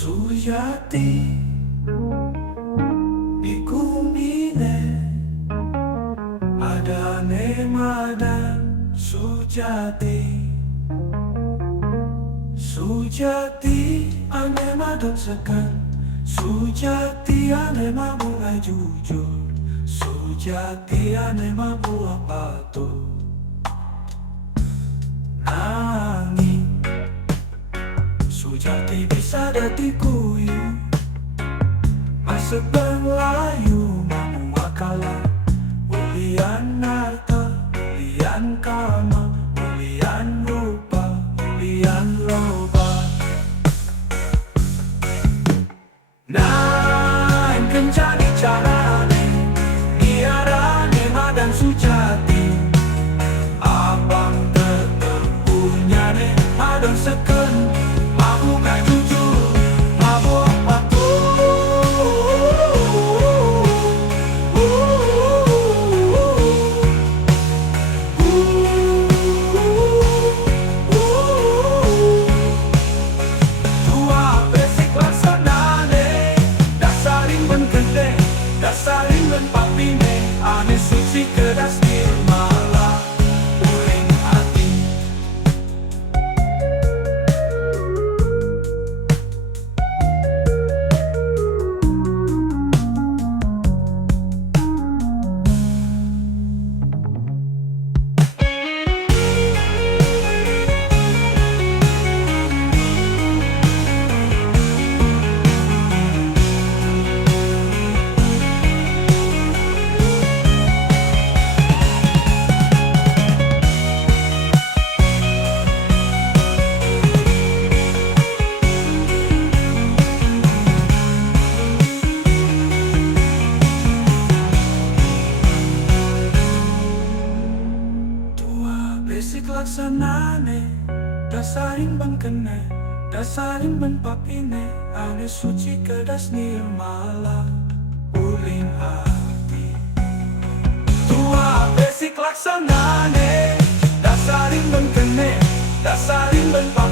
Sujati iku mine ada nema dan sujati. Sujati anema dan sekan. Sujati anema mulai jujur. Sujati anema buah patuh. Nanging Sujati bisa dati kuyu. Masa Melayu mamu wakala. Ulian harta, ulian kama, ulian rupa, ulian loba. Nah, kencani carane Iara nema dan sujati. Abang tetep punya nema dan seken. Mamu gak jujur, mamu aku. Dua basic laksanane. Dasarin menkende, dasarin menpapine. Ane suci kedas nirmala uling hati. Basic laksanane. Dasarin bangkene, dasarin menpapine. Ane suci kedas nirmala uling hati. Dua basic laksanane. Dasarin bangkene, dasarin menpapine.